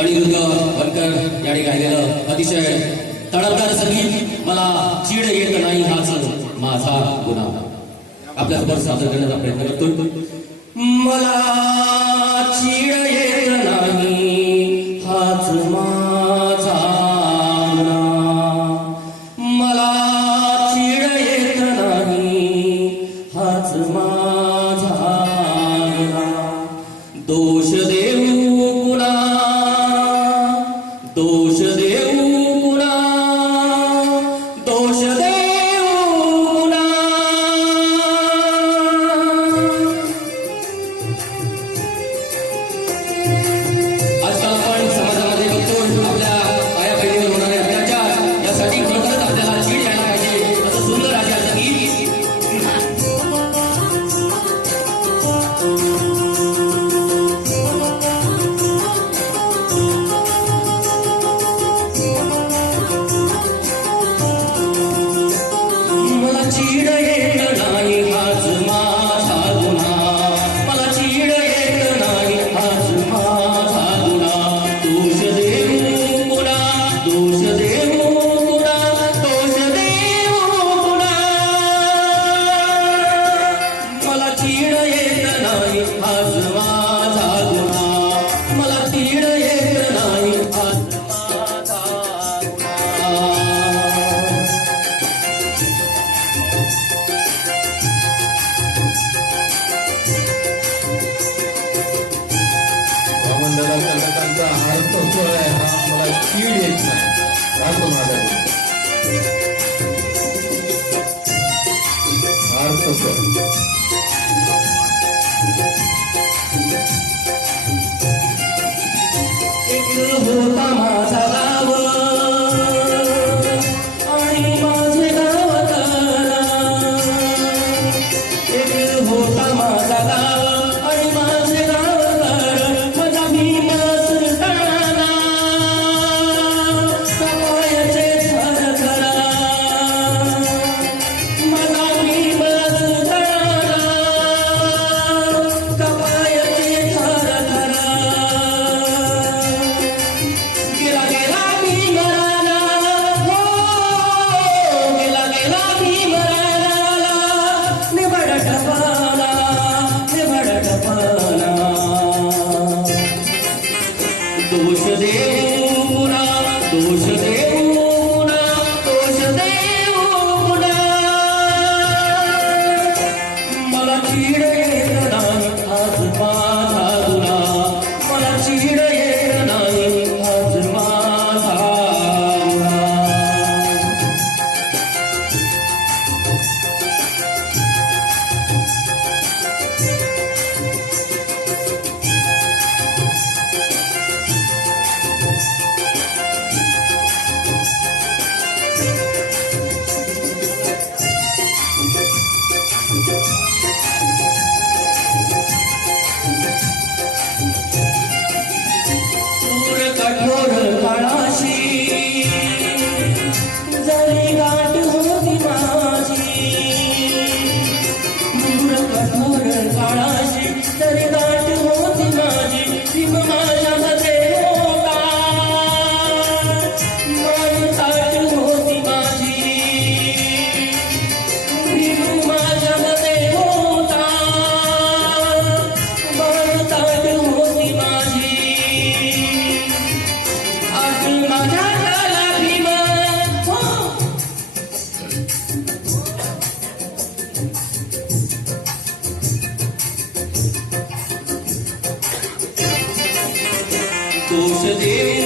अनिरुद्ध वनकर याने गायलेलं अतिशय तडपदार संगीत मला चीड येत नाही हाच माझा गुन्हा. आपल्यासमोर सादर करण्याचा प्रयत्न करतोय. मला चीड येत नाही हाच माझा मला चीड दोष रक्तोत्सव आहे हा मला कीड येत नाही राहतो माझ्या भारत Deus, Deus.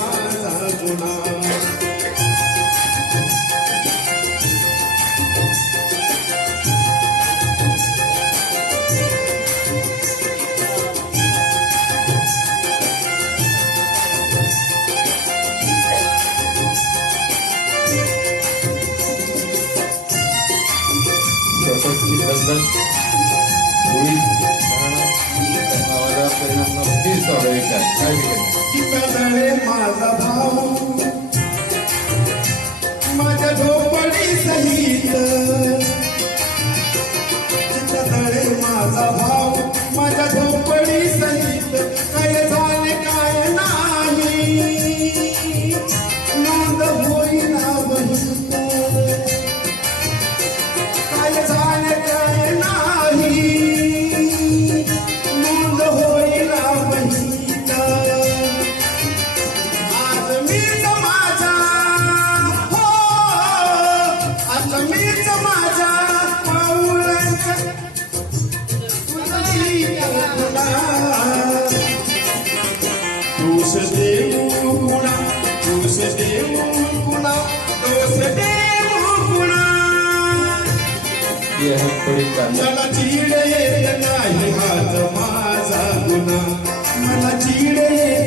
कदळे माझा भाऊ देऊणा दोष देऊ कुणा दोष देऊ कुणा मला चिड येत नाही हात माझा गुन्हा मला चिड येत